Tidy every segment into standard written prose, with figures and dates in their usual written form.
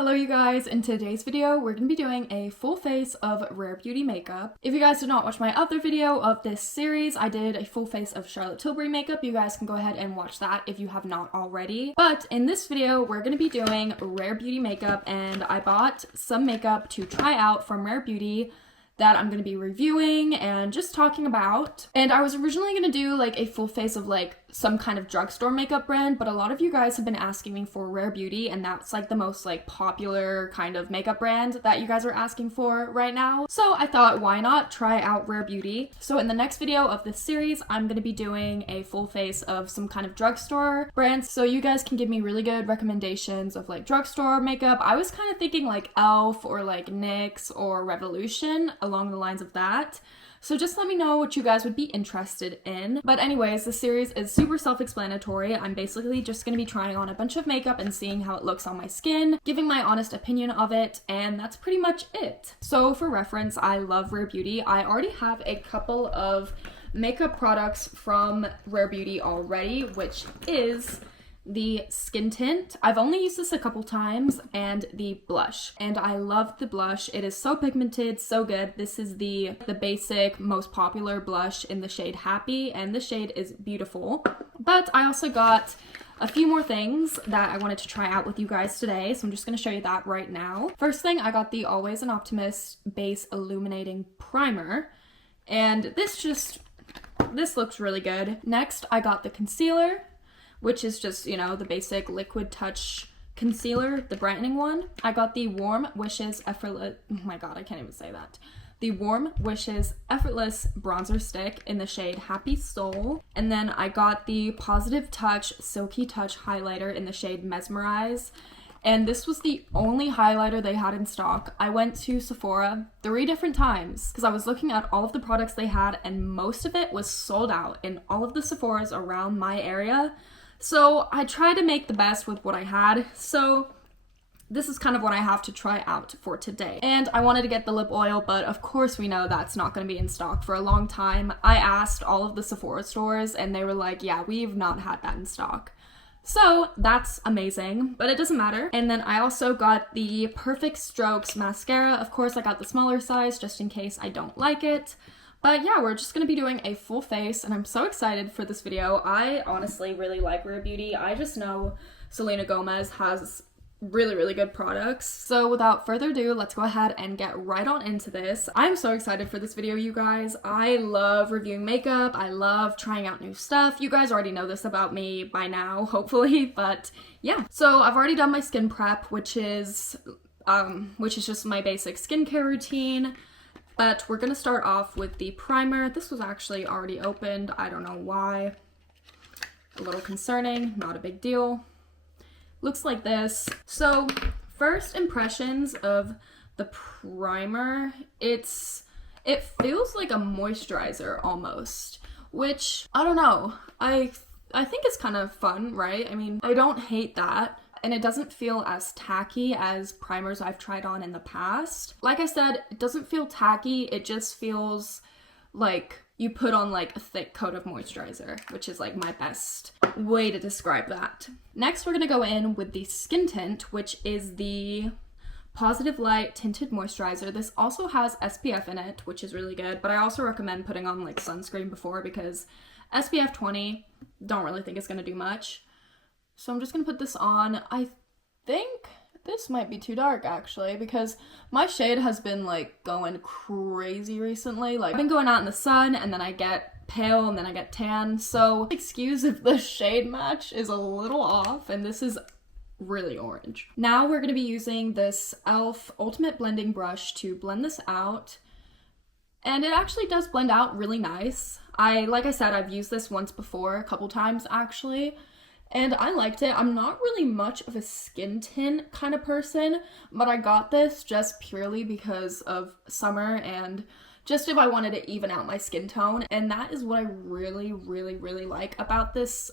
Hello you guys, in today's video we're going to be doing a full face of Rare Beauty makeup. If you guys did not watch my other video of this series, I did a full face of Charlotte Tilbury makeup. You guys can go ahead and watch that if you have not already. But in this video we're going to be doing Rare Beauty makeup, and I bought some makeup to try out from Rare Beauty that I'm going to be reviewing and just talking about. And I was originally going to do like a full face of like some kind of drugstore makeup brand, but a lot of you guys have been asking me for Rare Beauty, and that's like the most like popular kind of makeup brand that you guys are asking for right now. So I thought, why not try out Rare Beauty? So in the next video of this series, I'm going to be doing a full face of some kind of drugstore brand, so you guys can give me really good recommendations of like drugstore makeup. I was kind of thinking like e.l.f. or like NYX or Revolution, along the lines of that. So just let me know what you guys would be interested in. But anyways, the series is super self-explanatory. I'm basically just going to be trying on a bunch of makeup and seeing how it looks on my skin, giving my honest opinion of it, and that's pretty much it. So for reference, I love Rare Beauty. I already have a couple of makeup products from Rare Beauty already, which is the skin tint. I've only used this a couple times, and the blush, and I love the blush. It is so pigmented, so good. This is the basic most popular blush in the shade Happy, and the shade is beautiful. But I also got a few more things that I wanted to try out with you guys today, so I'm just going to show you that right now. First thing, I got the Always an Optimist Base Illuminating Primer, and this looks really good. Next, I got the concealer, which is just, you know, the basic liquid touch concealer, the brightening one. I got the Warm Wishes Effortless, oh my god, I can't even say that. The Warm Wishes Effortless Bronzer Stick in the shade Happy Soul. And then I got the Positive Touch Silky Touch Highlighter in the shade Mesmerize. And this was the only highlighter they had in stock. I went to Sephora 3 different times because I was looking at all of the products they had, and most of it was sold out in all of the Sephoras around my area. So I tried to make the best with what I had, so this is kind of what I have to try out for today. And I wanted to get the lip oil, but of course we know that's not going to be in stock for a long time. I asked all of the Sephora stores and they were like, yeah, we've not had that in stock. So that's amazing, but it doesn't matter. And then I also got the Perfect Strokes mascara. Of course I got the smaller size just in case I don't like it. But yeah, we're just going to be doing a full face, and I'm so excited for this video. I honestly really like Rare Beauty. I just know Selena Gomez has really, really good products. So without further ado, let's go ahead and get right on into this. I'm so excited for this video, you guys. I love reviewing makeup. I love trying out new stuff. You guys already know this about me by now, hopefully, but yeah. So I've already done my skin prep, which is just my basic skincare routine. But we're going to start off with the primer. This was actually already opened. I don't know why. A little concerning, not a big deal. Looks like this. So, first impressions of the primer. It feels like a moisturizer almost, which, I don't know. I think it's kind of fun, right? I mean, I don't hate that. And it doesn't feel as tacky as primers I've tried on in the past. Like I said, it doesn't feel tacky, it just feels like you put on like a thick coat of moisturizer, which is like my best way to describe that. Next, we're gonna go in with the skin tint, which is the Positive Light Tinted Moisturizer. This also has SPF in it, which is really good, but I also recommend putting on like sunscreen before, because SPF 20, don't really think it's gonna do much. So I'm just going to put this on. I think this might be too dark actually, because my shade has been like going crazy recently. Like I've been going out in the sun and then I get pale and then I get tan. So excuse if the shade match is a little off, and this is really orange. Now we're going to be using this e.l.f. Ultimate Blending Brush to blend this out. And it actually does blend out really nice. Like I said, I've used this once before, a couple times actually. And I liked it. I'm not really much of a skin tint kind of person, but I got this just purely because of summer and just if I wanted to even out my skin tone. And that is what I really, really, really like about this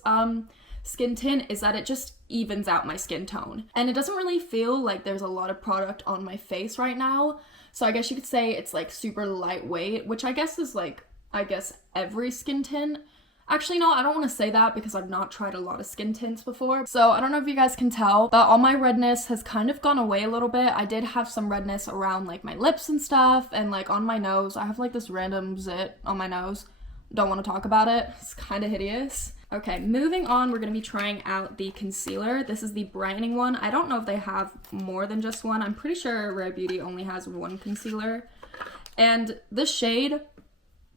skin tint, is that it just evens out my skin tone. And it doesn't really feel like there's a lot of product on my face right now. So I guess you could say it's like super lightweight, which I guess is like, every skin tint Actually, no, I don't want to say that because I've not tried a lot of skin tints before. So I don't know if you guys can tell, but all my redness has kind of gone away a little bit. I did have some redness around like my lips and stuff, and like on my nose. I have like this random zit on my nose. Don't want to talk about it. It's kind of hideous. Okay, moving on, we're going to be trying out the concealer. This is the brightening one. I don't know if they have more than just one. I'm pretty sure Rare Beauty only has one concealer. And this shade,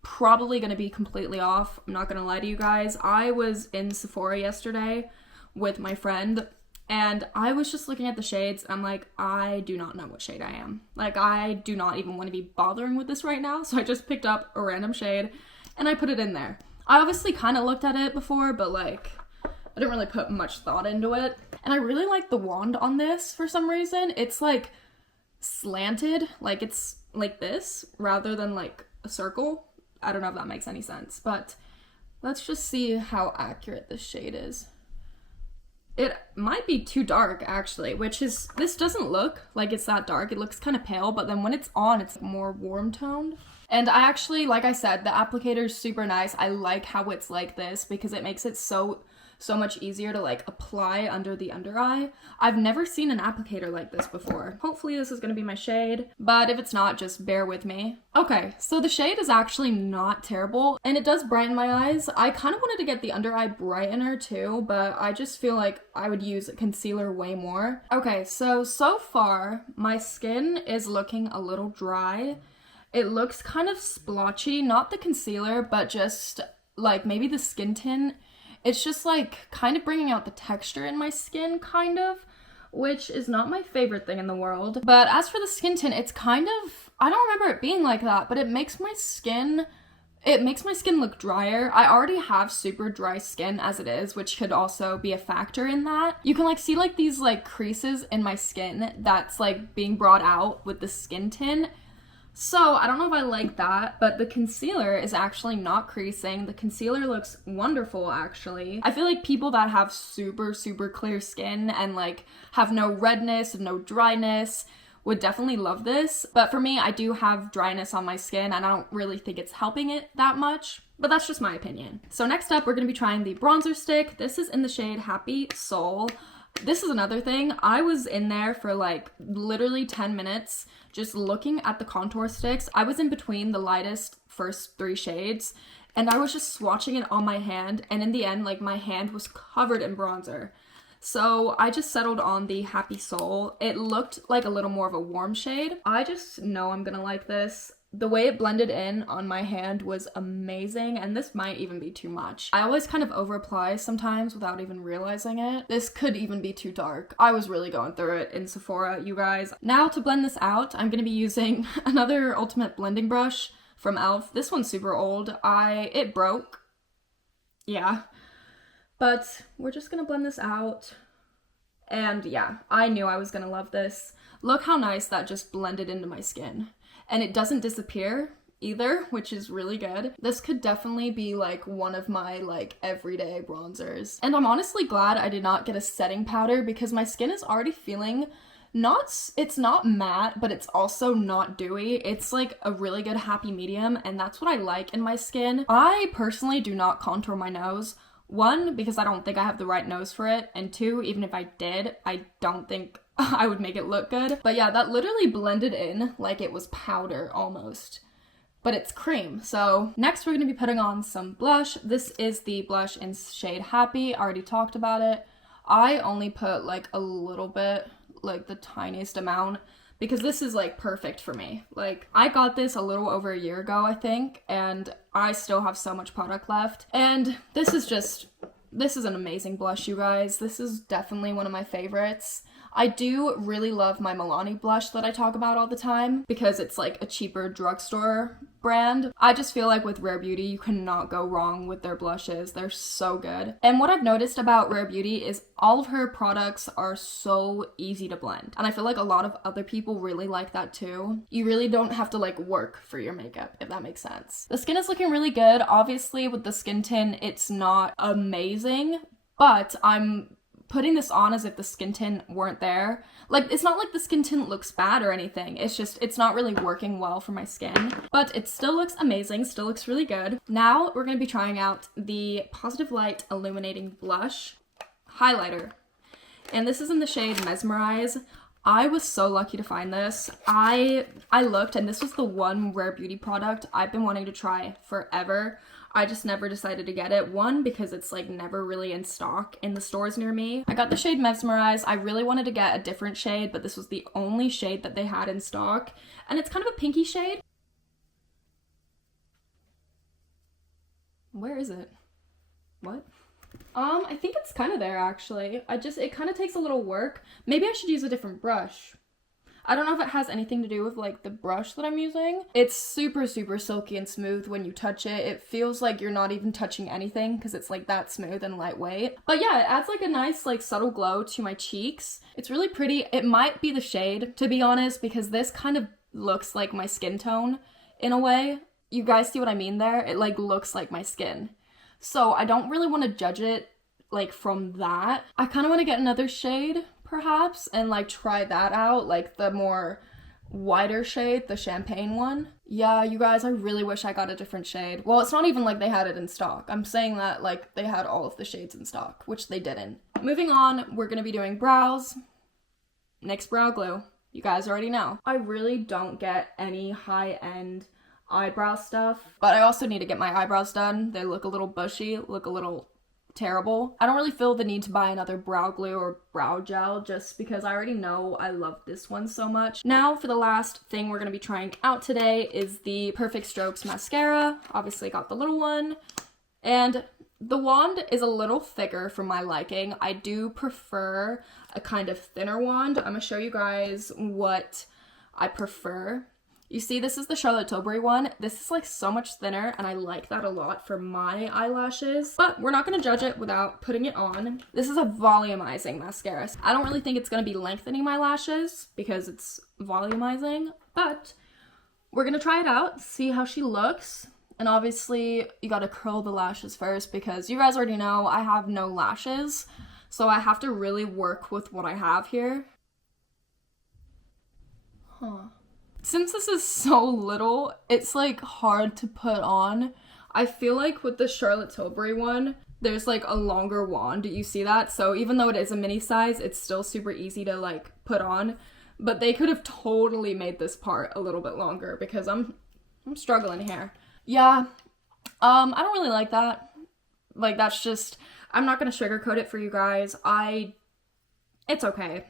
probably going to be completely off. I'm not going to lie to you guys. I was in Sephora yesterday with my friend, and I was just looking at the shades. I'm like, I do not know what shade I am. Like, I do not even want to be bothering with this right now. So I just picked up a random shade and I put it in there. I obviously kind of looked at it before, but like, I didn't really put much thought into it. And I really like the wand on this for some reason. It's like slanted, like it's like this rather than like a circle. I don't know if that makes any sense, but let's just see how accurate this shade is. It might be too dark, actually, which is, this doesn't look like it's that dark. It looks kind of pale, but then when it's on, it's more warm toned. And I actually, like I said, the applicator is super nice. I like how it's like this because it makes it so much easier to like apply under the under eye. I've never seen an applicator like this before. Hopefully this is gonna be my shade, but if it's not, just bear with me. Okay, so the shade is actually not terrible and it does brighten my eyes. I kind of wanted to get the under eye brightener too, but I just feel like I would use concealer way more. Okay, so far my skin is looking a little dry. It looks kind of splotchy, not the concealer, but just like maybe the skin tint. It's just like kind of bringing out the texture in my skin, kind of, which is not my favorite thing in the world. But as for the skin tint, it's kind of, I don't remember it being like that, but it makes my skin look drier. I already have super dry skin as it is, which could also be a factor in that. You can like see like these like creases in my skin that's like being brought out with the skin tint. So I don't know if I like that, but the concealer is actually not creasing. The concealer looks wonderful, actually. I feel like people that have super clear skin and like have no redness and no dryness would definitely love this. But for me, I do have dryness on my skin and I don't really think it's helping it that much. But that's just my opinion. So next up, we're going to be trying the bronzer stick. This is in the shade Happy Soul. This is another thing. I was in there for like literally 10 minutes just looking at the contour sticks. I was in between the lightest first 3 shades and I was just swatching it on my hand, and in the end, like my hand was covered in bronzer. So I just settled on the Happy Soul. It looked like a little more of a warm shade. I just know I'm gonna like this. The way it blended in on my hand was amazing, and this might even be too much. I always kind of over apply sometimes without even realizing it. This could even be too dark. I was really going through it in Sephora, you guys. Now to blend this out, I'm gonna be using another Ultimate Blending Brush from e.l.f. This one's super old. It broke. Yeah. But we're just gonna blend this out. And yeah, I knew I was gonna love this. Look how nice that just blended into my skin. And it doesn't disappear either, which is really good. This could definitely be like one of my like everyday bronzers. And I'm honestly glad I did not get a setting powder because my skin is already feeling it's not matte, but it's also not dewy. It's like a really good happy medium, and that's what I like in my skin. I personally do not contour my nose. 1, because I don't think I have the right nose for it, and 2, even if I did, I don't think I would make it look good. But yeah, that literally blended in like it was powder almost, but it's cream. So next we're going to be putting on some blush. This is the blush in shade Happy. I already talked about it. I only put like a little bit, like the tiniest amount, because this is like perfect for me. Like I got this a little over a year ago, I think, and I still have so much product left. And this is an amazing blush, you guys. This is definitely one of my favorites. I do really love my Milani blush that I talk about all the time because it's like a cheaper drugstore brand. I just feel like with Rare Beauty, you cannot go wrong with their blushes. They're so good. And what I've noticed about Rare Beauty is all of her products are so easy to blend. And I feel like a lot of other people really like that too. You really don't have to like work for your makeup, if that makes sense. The skin is looking really good. Obviously with the skin tint, it's not amazing, but I'm putting this on as if the skin tint weren't there. Like, it's not like the skin tint looks bad or anything. It's just, it's not really working well for my skin. But it still looks amazing, still looks really good. Now, we're going to be trying out the Positive Light Illuminating Blush Highlighter. And this is in the shade Mesmerize. I was so lucky to find this. I looked, and this was the one Rare Beauty product I've been wanting to try forever. I just never decided to get it. One, because it's like never really in stock in the stores near me. I got the shade Mesmerize. I really wanted to get a different shade, but this was the only shade that they had in stock. And it's kind of a pinky shade. Where is it? What? I think it's kind of there, actually. It kind of takes a little work. Maybe I should use a different brush. I don't know if it has anything to do with, like, the brush that I'm using. It's super, super silky and smooth when you touch it. It feels like you're not even touching anything because it's, like, that smooth and lightweight. But yeah, it adds, like, a nice, like, subtle glow to my cheeks. It's really pretty. It might be the shade, to be honest, because this kind of looks like my skin tone in a way. You guys see what I mean there? It, like, looks like my skin. So I don't really want to judge it, like, from that. I kind of want to get another shade, perhaps, and, like, try that out, like, the more wider shade, the champagne one. Yeah, you guys, I really wish I got a different shade. Well, it's not even like they had it in stock. I'm saying that, like, they had all of the shades in stock, which they didn't. Moving on, we're gonna be doing brows. NYX Brow Glue. You guys already know. I really don't get any high-end eyebrow stuff, but I also need to get my eyebrows done. They look a little bushy, look a little terrible. I don't really feel the need to buy another brow glue or brow gel just because I already know I love this one so much. Now for the last thing we're going to be trying out today is the Perfect Strokes mascara. Obviously got the little one, and the wand is a little thicker for my liking. I do prefer a kind of thinner wand. I'm going to show you guys what I prefer. You see, this is the Charlotte Tilbury one. This is like so much thinner, and I like that a lot for my eyelashes. But we're not going to judge it without putting it on. This is a volumizing mascara. I don't really think it's going to be lengthening my lashes because it's volumizing, but we're going to try it out, see how she looks. And obviously, you got to curl the lashes first because you guys already know I have no lashes, so I have to really work with what I have here. Since this is so little, it's like hard to put on. I feel like with the Charlotte Tilbury one, there's like a longer wand. Do you see that? So even though it is a mini size, it's still super easy to like put on. But they could have totally made this part a little bit longer because I'm struggling here. Yeah, I don't really like that. Like, that's just, I'm not gonna sugarcoat it for you guys. It's okay.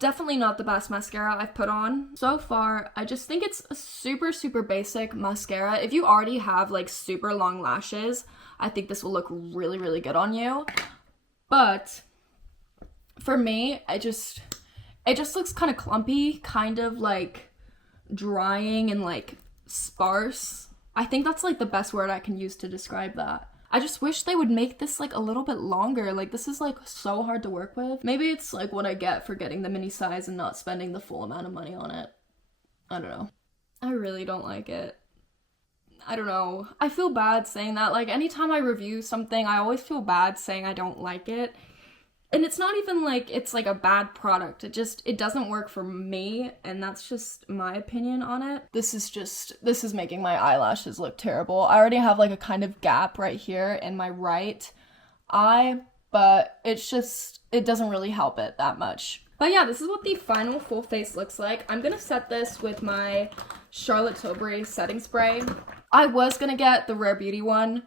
Definitely not the best mascara I've put on so far. I just think it's a super, super basic mascara. If you already have like super long lashes, I think this will look really, really good on you. But for me, it just looks kind of clumpy, kind of like drying and like sparse. I think that's like the best word I can use to describe that. I just wish they would make this like a little bit longer. Like, this is like so hard to work with. Maybe it's like what I get for getting the mini size and not spending the full amount of money on it. I don't know. I really don't like it. I don't know. I feel bad saying that. Like, anytime I review something, I always feel bad saying I don't like it. And it's not even like it's like a bad product. It doesn't work for me, and that's just my opinion on it. This is making my eyelashes look terrible. I already have like a kind of gap right here in my right eye, but it doesn't really help it that much. But yeah, this is what the final full face looks like. I'm gonna set this with my Charlotte Tilbury setting spray. I was gonna get the Rare Beauty one,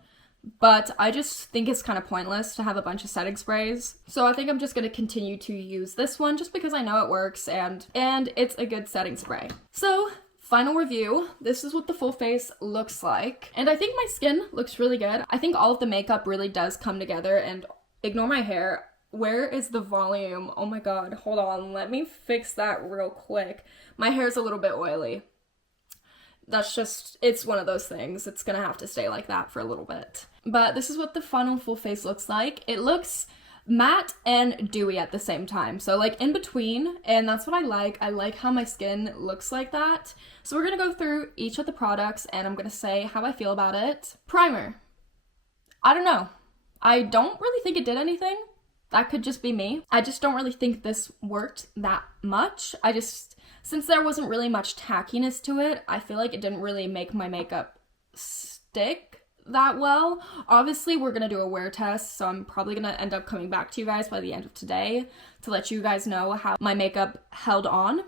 but I just think it's kind of pointless to have a bunch of setting sprays. So I think I'm just going to continue to use this one just because I know it works and it's a good setting spray. So, final review. This is what the full face looks like. And I think my skin looks really good. I think all of the makeup really does come together, and ignore my hair. Where is the volume? Oh my god, hold on. Let me fix that real quick. My hair is a little bit oily. That's just, it's one of those things. It's gonna have to stay like that for a little bit. But this is what the final full face looks like. It looks matte and dewy at the same time. So like in between, and that's what I like. I like how my skin looks like that. So we're gonna go through each of the products and I'm gonna say how I feel about it. Primer. I don't know. I don't really think it did anything. that could just be me. I just don't really think this worked that much. Since there wasn't really much tackiness to it, I feel like it didn't really make my makeup stick that well. Obviously, we're gonna do a wear test, so I'm probably gonna end up coming back to you guys by the end of today to let you guys know how my makeup held on.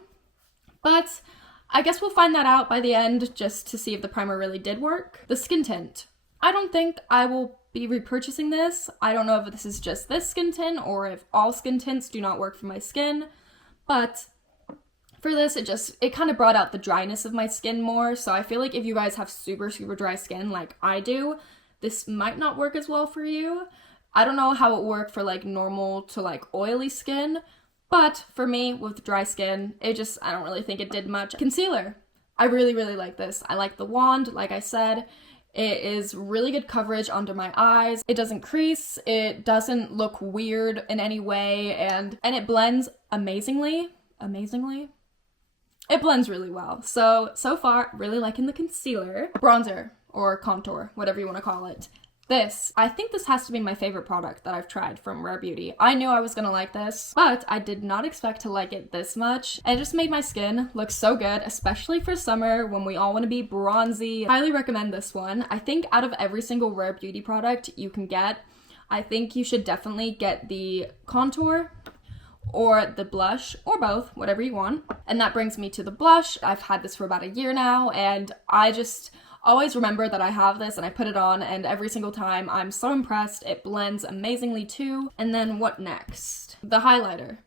But I guess we'll find that out by the end, just to see if the primer really did work. The skin tint. I don't think I will be repurchasing this. I don't know if this is just this skin tint or if all skin tints do not work for my skin, but for this, it kind of brought out the dryness of my skin more. So I feel like if you guys have super, super dry skin like I do, this might not work as well for you. I don't know how it worked for like normal to like oily skin, but for me with dry skin, I don't really think it did much. Concealer. I really, really like this. I like the wand, like I said. It is really good coverage under my eyes. It doesn't crease. It doesn't look weird in any way, and it blends amazingly. It blends really well. So far, really liking the concealer. Bronzer, or contour, whatever you want to call it. I think this has to be my favorite product that I've tried from Rare Beauty. I knew I was gonna like this, but I did not expect to like it this much. It just made my skin look so good, especially for summer when we all want to be bronzy. Highly recommend this one. I think out of every single Rare Beauty product you can get, I think you should definitely get the contour or the blush, or both, whatever you want. And that brings me to the blush. I've had this for about a year now, and I just always remember that I have this and I put it on, and every single time I'm so impressed. It blends amazingly too. And then what next? The highlighter.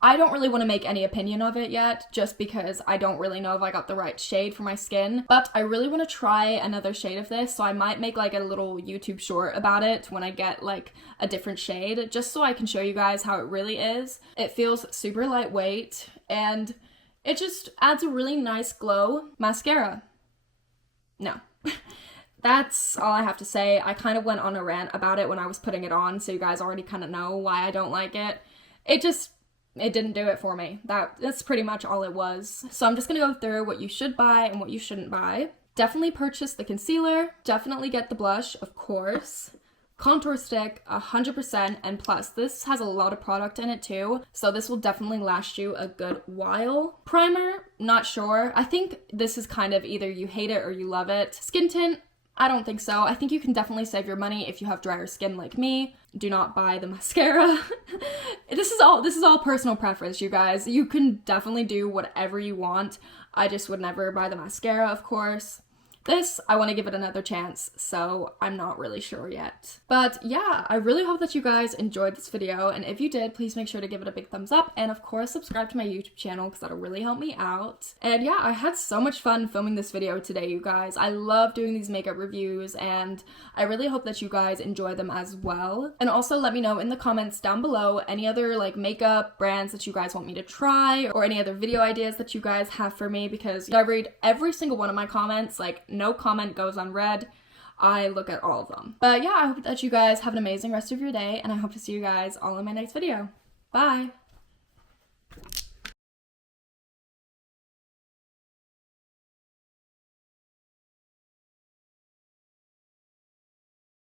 I don't really want to make any opinion of it yet, just because I don't really know if I got the right shade for my skin, but I really want to try another shade of this, so I might make like a little YouTube short about it when I get like a different shade, just so I can show you guys how it really is. It feels super lightweight, and it just adds a really nice glow. Mascara. No. That's all I have to say. I kind of went on a rant about it when I was putting it on, so you guys already kind of know why I don't like it. It didn't do it for me. That's pretty much all it was. So I'm just gonna go through what you should buy and what you shouldn't buy. Definitely purchase the concealer. Definitely get the blush, of course. Contour stick, 100%, and plus this has a lot of product in it too, so this will definitely last you a good while. Primer, not sure. I think this is kind of either you hate it or you love it. Skin tint, I don't think so. I think you can definitely save your money if you have drier skin like me. Do not buy the mascara. This is all personal preference, you guys. You can definitely do whatever you want. I just would never buy the mascara, of course. This, I want to give it another chance, so I'm not really sure yet. But yeah, I really hope that you guys enjoyed this video, and if you did, please make sure to give it a big thumbs up, and of course subscribe to my YouTube channel because that'll really help me out. And yeah, I had so much fun filming this video today, you guys. I love doing these makeup reviews, and I really hope that you guys enjoy them as well. And also let me know in the comments down below any other like makeup brands that you guys want me to try, or any other video ideas that you guys have for me, because I read every single one of my comments. Like, no comment goes unread. I look at all of them. But yeah, I hope that you guys have an amazing rest of your day, and I hope to see you guys all in my next video. Bye!